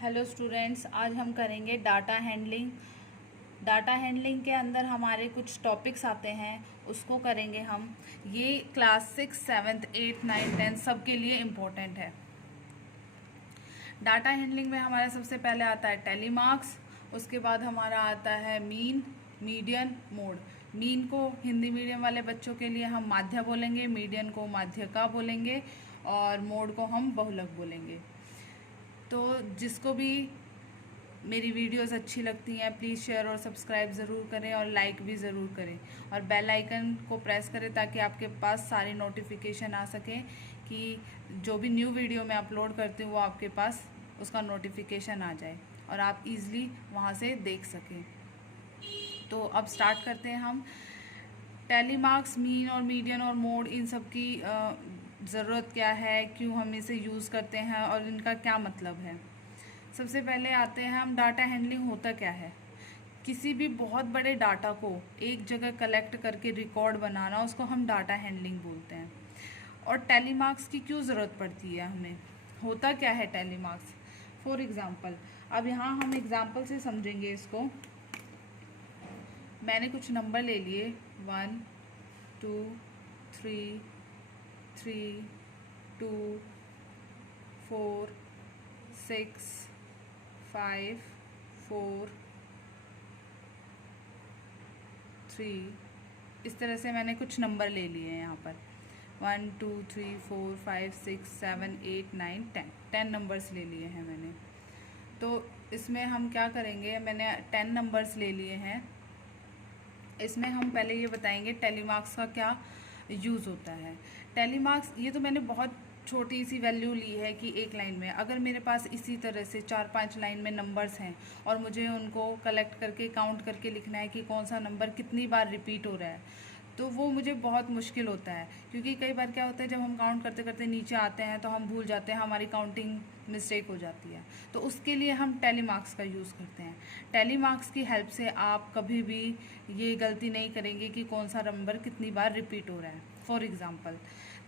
Hello students, आज हम करेंगे डाटा हैंडलिंग। डाटा हैंडलिंग के अंदर हमारे कुछ टॉपिक्स आते हैं, उसको करेंगे हम। ये क्लास 6, 7, 8, 9, 10 सबके लिए इम्पोर्टेंट है। डाटा हैंडलिंग में हमारा सबसे पहले आता है टैली मार्क्स, उसके बाद हमारा आता है मीन, मीडियन, मोड। मीन को हिंदी मीडियम वाले बच्चों के लिए हम माध्य बोलेंगे, मीडियन को माध्यका बोलेंगे और मोड को हम बहुलक बोलेंगे। तो जिसको भी मेरी वीडियोस अच्छी लगती हैं प्लीज़ शेयर और सब्सक्राइब ज़रूर करें और लाइक भी ज़रूर करें और बेल आइकन को प्रेस करें ताकि आपके पास सारी नोटिफिकेशन आ सकें कि जो भी न्यू वीडियो मैं अपलोड करती हूँ वो आपके पास उसका नोटिफिकेशन आ जाए और आप इजीली वहाँ से देख सकें। तो अब स्टार्ट करते हैं हम। टैली मार्क्स, मीन और मीडियन और मोड, इन सब की ज़रूरत क्या है, क्यों हम इसे यूज़ करते हैं और इनका क्या मतलब है। सबसे पहले आते हैं हम, डाटा हैंडलिंग होता क्या है। किसी भी बहुत बड़े डाटा को एक जगह कलेक्ट करके रिकॉर्ड बनाना, उसको हम डाटा हैंडलिंग बोलते हैं। और टैली मार्क्स की क्यों ज़रूरत पड़ती है हमें, होता क्या है टैली मार्क्स। फॉर एग्ज़ाम्पल, अब यहाँ हम एग्ज़ाम्पल से समझेंगे इसको। मैंने कुछ नंबर ले लिए 1 2 3 3 2 4 6 5 4 3, इस तरह से मैंने कुछ नंबर ले लिए हैं यहाँ पर 1 2 3 4 5 6 7 8 9 10 नंबर्स ले लिए हैं मैंने। तो इसमें हम क्या करेंगे, मैंने 10 नंबर्स ले लिए हैं। इसमें हम पहले ये बताएंगे टैली मार्क्स का क्या यूज़ होता है। टैली मार्क्स, ये तो मैंने बहुत छोटी सी वैल्यू ली है कि एक लाइन में, अगर मेरे पास इसी तरह से 4-5 लाइन में नंबर्स हैं और मुझे उनको कलेक्ट करके काउंट करके लिखना है कि कौन सा नंबर कितनी बार रिपीट हो रहा है, तो वो मुझे बहुत मुश्किल होता है। क्योंकि कई बार क्या होता है, जब हम काउंट करते करते नीचे आते हैं तो हम भूल जाते हैं, हमारी काउंटिंग मिस्टेक हो जाती है। तो उसके लिए हम टैली मार्क्स का यूज़ करते हैं। टैली मार्क्स की हेल्प से आप कभी भी ये गलती नहीं करेंगे कि कौन सा नंबर कितनी बार रिपीट हो रहा है। फॉर एग्ज़ाम्पल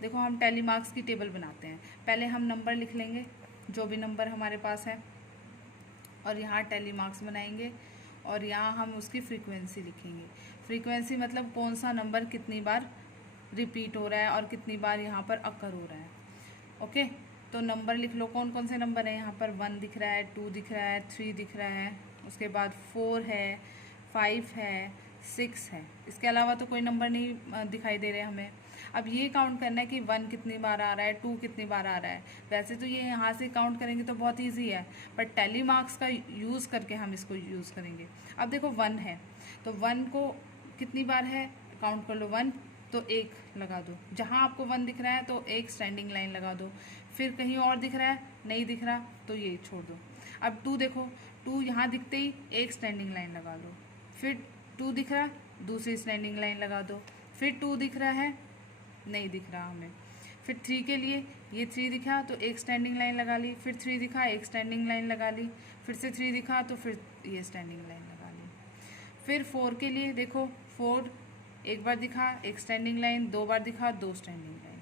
देखो, हम टैली मार्क्स की टेबल बनाते हैं। पहले हम नंबर लिख लेंगे, जो भी नंबर हमारे पास है, और यहाँ टैली मार्क्स बनाएंगे और यहाँ हम उसकी फ्रीक्वेंसी लिखेंगे। फ्रीक्वेंसी मतलब कौन सा नंबर कितनी बार रिपीट हो रहा है और कितनी बार यहाँ पर अकर हो रहा है। ओके, तो नंबर लिख लो, कौन कौन से नंबर हैं यहाँ पर। 1 दिख रहा है, 2 दिख रहा है, 3 दिख रहा है, उसके बाद 4 है, 5 है, 6 है। इसके अलावा तो कोई नंबर नहीं दिखाई दे रहे हमें। अब ये काउंट करना है कि 1 कितनी बार आ रहा है, 2 कितनी बार आ रहा है। वैसे तो ये यहाँ से काउंट करेंगे तो बहुत इजी है, पर टैली मार्क्स का यूज़ करके हम इसको यूज़ करेंगे। अब देखो 1 है, तो 1 को कितनी बार है काउंट कर लो। 1 तो 1 लगा दो, जहाँ आपको 1 दिख रहा है तो एक स्टैंडिंग लाइन लगा दो। फिर कहीं और दिख रहा है, नहीं दिख रहा तो ये छोड़ दो। अब 2 देखो, 2 यहाँ दिखते ही एक स्टैंडिंग लाइन लगा दो। फिर 2 दिख रहा, दूसरी स्टैंडिंग लाइन लगा दो। फिर 2 दिख रहा है, नहीं दिख रहा हमें। फिर 3 के लिए, ये 3 दिखा तो एक स्टैंडिंग लाइन लगा ली। फिर 3 दिखा, एक स्टैंडिंग लाइन लगा ली। फिर से 3 दिखा तो फिर ये स्टैंडिंग लाइन लगा ली। फिर 4 के लिए देखो, 4 एक बार दिखा, एक स्टैंडिंग लाइन, 2 बार दिखा, 2 स्टैंडिंग लाइन।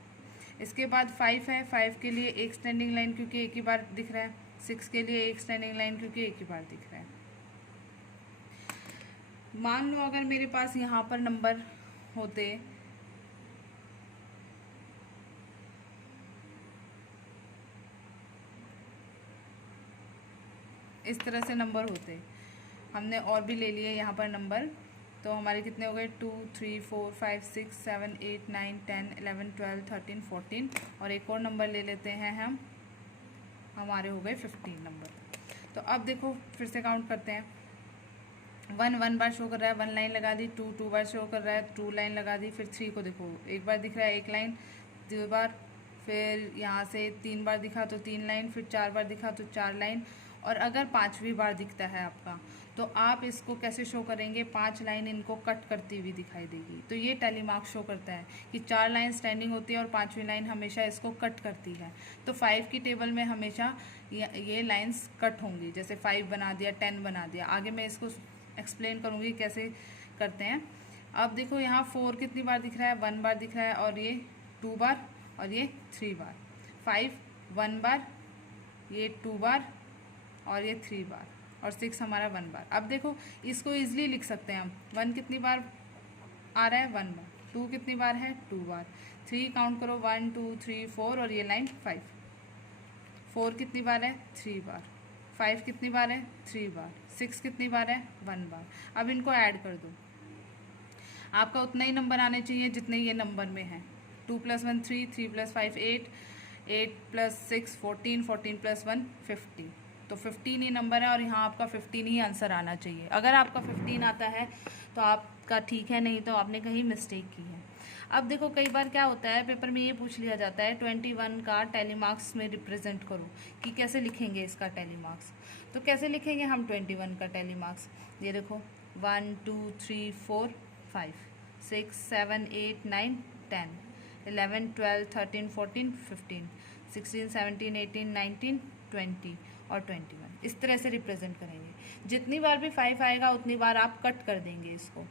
इसके बाद 5 है, 5 के लिए एक स्टैंडिंग लाइन क्योंकि एक ही बार दिख रहा है। 6 के लिए एक स्टैंडिंग लाइन क्योंकि एक ही बार दिख रहा है। मान लो अगर मेरे पास यहाँ पर नंबर होते, इस तरह से नंबर होते, हमने और भी ले लिए यहाँ पर नंबर, तो हमारे कितने हो गए 2 3 4 5 6 7 8 9 10 11 12 13 14, और एक और नंबर ले लेते हैं हम, हमारे हो गए 15 नंबर। तो अब देखो फिर से काउंट करते हैं। 1 1 बार शो कर रहा है, 1 लाइन लगा दी। 2 2 बार शो कर रहा है, 2 लाइन लगा दी। फिर 3 को देखो, एक बार दिख रहा है, एक लाइन, 2 बार। फिर यहाँ से 3 बार दिखा तो 3 लाइन। फिर 4 बार दिखा तो 4 लाइन। और अगर 5वीं बार दिखता है आपका, तो आप इसको कैसे शो करेंगे, 5 लाइन इनको कट करती हुई दिखाई देगी। तो ये टैली मार्क शो करता है कि 4 लाइन स्टैंडिंग होती है और 5वीं लाइन हमेशा इसको कट करती है। तो 5 की टेबल में हमेशा ये लाइंस कट होंगी। जैसे 5 बना दिया, 10 बना दिया। आगे मैं इसको एक्सप्लेन करूँगी कैसे करते हैं। अब देखो यहाँ 4 कितनी बार दिख रहा है, 1 बार दिख रहा है, और ये 2 बार, और ये 3 बार। 5 1 बार, ये 2 बार, और ये 3 बार, और 6 हमारा 1 बार। अब देखो इसको ईजिली लिख सकते हैं हम। 1 कितनी बार आ रहा है? 1 बार। 2 कितनी बार है? 2 बार। 3 काउंट करो, 1 2 3 4, और ये लाइन 5। 4 कितनी बार है? 3 बार। 5 कितनी बार है? 3 बार। 6 कितनी बार है? 1 बार। अब इनको ऐड कर दो, आपका उतना ही नंबर आने चाहिए जितने ये नंबर में है। 2 + 1 3, 3 + 5 8, 8 + 6 14, 14 + 1 15। तो 15 ही नंबर है, और यहाँ आपका 15 ही आंसर आना चाहिए। अगर आपका 15 आता है तो आपका ठीक है, नहीं तो आपने कहीं मिस्टेक की है। अब देखो कई बार क्या होता है, पेपर में ये पूछ लिया जाता है 21 का टेली मार्क्स में रिप्रेजेंट करो, कि कैसे लिखेंगे इसका टेली मार्क्स। तो कैसे लिखेंगे हम 21 का टेली मार्क्स? ये देखो 1 2 3 4 5 6 7 8 9 10 11 12 13 14 15 16 17 18 19 20 और 21। इस तरह से रिप्रेजेंट करेंगे। जितनी बार भी 5 आएगा उतनी बार आप कट कर देंगे इसको।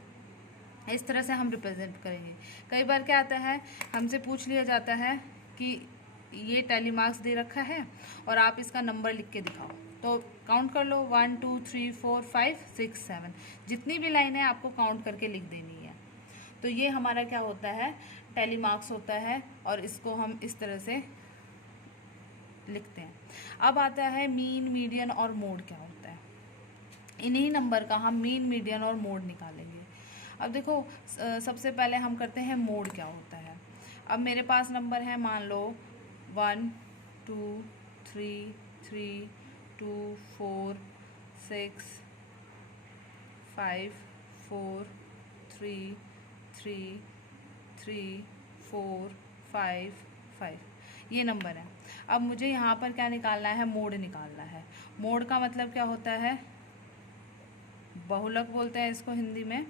इस तरह से हम रिप्रेजेंट करेंगे। कई बार क्या आता है, हमसे पूछ लिया जाता है कि ये टेली मार्क्स दे रखा है और आप इसका नंबर लिख के दिखाओ। तो काउंट कर लो 1 2 3 4 5 6 7, जितनी भी लाइन है आपको काउंट करके लिख देनी है। तो ये हमारा क्या होता है, टेली मार्क्स होता है, और इसको हम इस तरह से लिखते हैं। अब आता है मीन, मीडियन और मोड क्या होता है। इन्हीं नंबर का हम मीन, मीडियन और मोड निकालेंगे। अब देखो सबसे पहले हम करते हैं मोड क्या होता है। अब मेरे पास नंबर है, मान लो 1 2 3 3 2 4 6 5 4 3 3 3 4 5 5, ये नंबर है। अब मुझे यहाँ पर क्या निकालना है? मोड निकालना है। मोड का मतलब क्या होता है? बहुलक बोलते हैं इसको हिंदी में।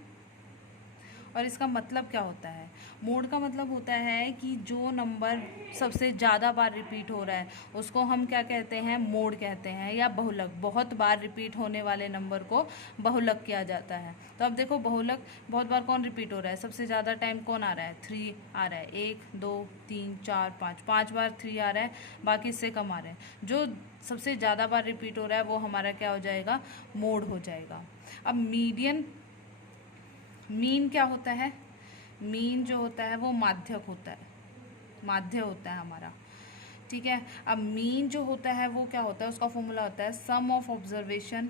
और इसका मतलब क्या होता है? मोड का मतलब होता है कि जो नंबर सबसे ज़्यादा बार रिपीट हो रहा है उसको हम क्या कहते हैं? मोड कहते हैं, या बहुलक। बहुत बार रिपीट होने वाले नंबर को बहुलक किया जाता है। तो अब देखो बहुलक बहुत बार कौन रिपीट हो रहा है? सबसे ज़्यादा टाइम कौन आ रहा है? 3 आ रहा है। 1 2 3 4 5, 5 बार 3 आ रहा है, बाकी इससे कम आ रहे हैं। जो सबसे ज़्यादा बार रिपीट हो रहा है वो हमारा क्या हो जाएगा? मोड हो जाएगा। अब मीडियन, मीन क्या होता है? मीन जो होता है वो माध्यक होता है, माध्य होता है हमारा, ठीक है। अब मीन जो होता है वो क्या होता है? उसका फॉर्मूला होता है sum of observation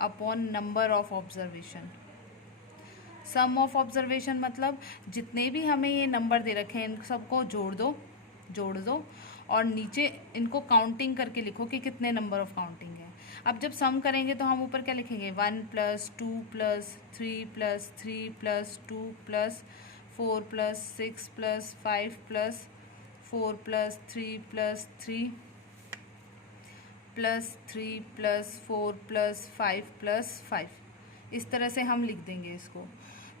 upon number of observation. Sum of observation मतलब जितने भी हमें ये नंबर दे रखे हैं इन सबको जोड़ दो और नीचे इनको काउंटिंग करके लिखो कि कितने नंबर ऑफ काउंटिंग है। अब जब सम करेंगे तो हम ऊपर क्या लिखेंगे? 1 + 2 + 3 + 3 + 2 + 4 + 6 + 5 + 4 + 3 + 3 + 3 + 4 + 5 + 5। इस तरह से हम लिख देंगे इसको।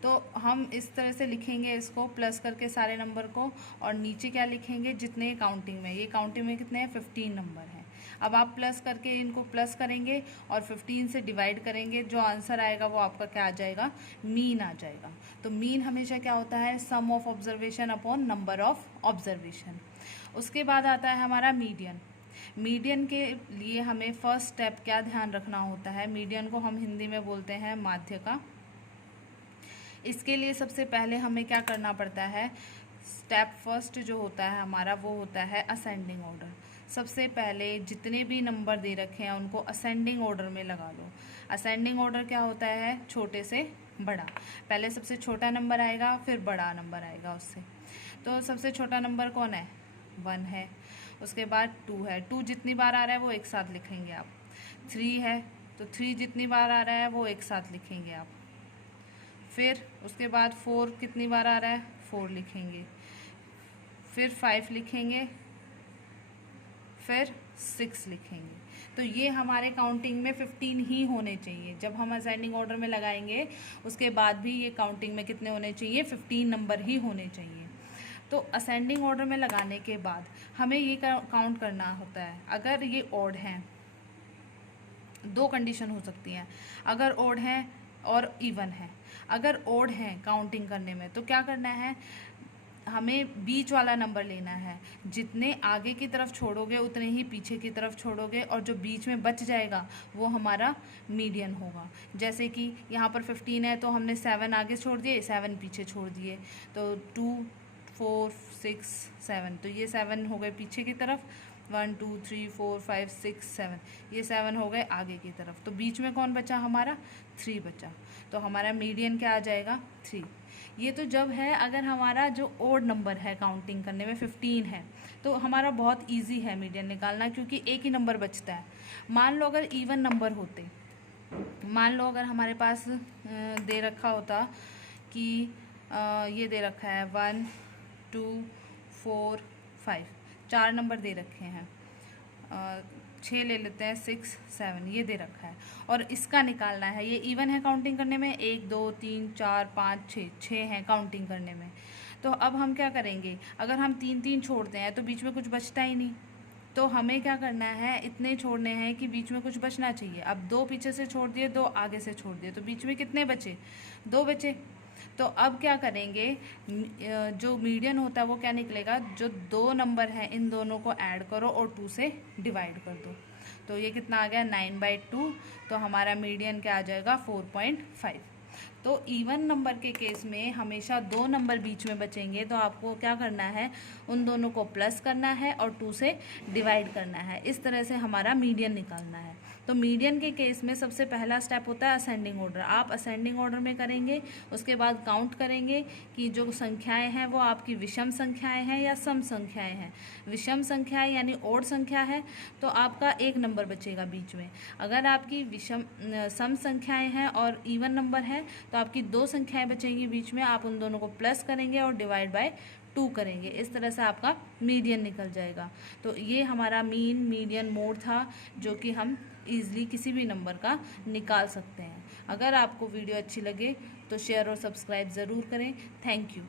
तो हम इस तरह से लिखेंगे इसको प्लस करके सारे नंबर को, और नीचे क्या लिखेंगे? जितने काउंटिंग में, ये काउंटिंग में कितने हैं? 15 नंबर हैं। अब आप प्लस करके इनको प्लस करेंगे और 15 से डिवाइड करेंगे, जो आंसर आएगा वो आपका क्या आ जाएगा? मीन आ जाएगा। तो मीन हमेशा क्या होता है? Sum of observation upon number of observation. उसके बाद आता है हमारा मीडियन। मीडियन के लिए हमें फर्स्ट स्टेप क्या ध्यान रखना होता है? मीडियन को हम हिंदी में बोलते हैं माध्य का। इसके लिए सबसे पहले हमें क्या करना पड़ता है? स्टेप फर्स्ट जो होता है हमारा वो होता है असेंडिंग ऑर्डर। सबसे पहले जितने भी नंबर दे रखे हैं उनको असेंडिंग ऑर्डर में लगा लो। असेंडिंग ऑर्डर क्या होता है? छोटे से बड़ा। पहले सबसे छोटा नंबर आएगा, फिर बड़ा नंबर आएगा उससे। तो सबसे छोटा नंबर कौन है? 1 है। उसके बाद 2 है। 2 जितनी बार आ रहा है वो एक साथ लिखेंगे आप। 3 है, तो 3 जितनी बार आ रहा है वो एक साथ लिखेंगे आप। फिर उसके बाद 4 कितनी बार आ रहा है? 4 लिखेंगे। फिर 5 लिखेंगे, फिर 6 लिखेंगे। तो ये हमारे काउंटिंग में 15 ही होने चाहिए। जब हम असेंडिंग ऑर्डर में लगाएंगे उसके बाद भी ये काउंटिंग में कितने होने चाहिए? 15 नंबर ही होने चाहिए। तो असेंडिंग ऑर्डर में लगाने के बाद हमें ये काउंट करना होता है। अगर ये ऑड हैं, 2 कंडीशन हो सकती हैं, अगर ऑड हैं और इवन है। अगर ऑड हैं काउंटिंग करने में तो क्या करना है? हमें बीच वाला नंबर लेना है। जितने आगे की तरफ छोड़ोगे उतने ही पीछे की तरफ छोड़ोगे, और जो बीच में बच जाएगा वो हमारा मीडियन होगा। जैसे कि यहाँ पर 15 है तो हमने 7 आगे छोड़ दिए, 7 पीछे छोड़ दिए, तो 2 4 6 7, तो ये 7 हो गए पीछे की तरफ, 1 2 3 4 5 6 7, ये 7 हो गए आगे की तरफ। तो बीच में कौन बचा हमारा? 3 बचा। तो हमारा मीडियन क्या आ जाएगा? 3। ये तो जब है अगर हमारा जो ओड नंबर है काउंटिंग करने में 15 है, तो हमारा बहुत इजी है मीडियन निकालना, क्योंकि एक ही नंबर बचता है। मान लो अगर इवन नंबर होते, मान लो अगर हमारे पास दे रखा होता कि ये दे रखा है 1 2 4 5, 4 नंबर दे रखे हैं, 6 ले लेते हैं, 6 7, ये दे रखा है, और इसका निकालना है। ये इवन है काउंटिंग करने में, 1 2 3 4 5 6, 6 हैं काउंटिंग करने में। तो अब हम क्या करेंगे, अगर हम 3 3 छोड़ते हैं तो बीच में कुछ बचता ही नहीं, तो हमें क्या करना है, इतने छोड़ने हैं कि बीच में कुछ बचना चाहिए। अब 2 पीछे से छोड़ दिए, 2 आगे से छोड़ दिए, तो बीच में कितने बचे? 2 बचे। तो अब क्या करेंगे, जो मीडियन होता है वो क्या निकलेगा, जो 2 नंबर हैं इन दोनों को ऐड करो और 2 से डिवाइड कर दो। तो ये कितना आ गया? 9/2। तो हमारा मीडियन क्या आ जाएगा? 4.5। तो इवन नंबर के केस में हमेशा 2 नंबर बीच में बचेंगे, तो आपको क्या करना है, उन दोनों को प्लस करना है और 2 से डिवाइड करना है। इस तरह से हमारा मीडियन निकालना है। तो मीडियन के केस में सबसे पहला स्टेप होता है असेंडिंग ऑर्डर। आप असेंडिंग ऑर्डर में करेंगे, उसके बाद काउंट करेंगे कि जो संख्याएं हैं वो आपकी विषम संख्याएं हैं या सम संख्याएं हैं। विषम संख्याएं यानी ओड संख्या है तो आपका 1 नंबर बचेगा बीच में। अगर आपकी सम संख्याएं हैं और इवन नंबर है तो आपकी 2 संख्याएं बचेंगी बीच में, आप उन दोनों को प्लस करेंगे और डिवाइड बाय 2 करेंगे। इस तरह से आपका मीडियन निकल जाएगा। तो ये हमारा मीन, मीडियन, मोड था, जो कि हम ईज़िली किसी भी नंबर का निकाल सकते हैं। अगर आपको वीडियो अच्छी लगे तो शेयर और सब्सक्राइब ज़रूर करें। Thank you.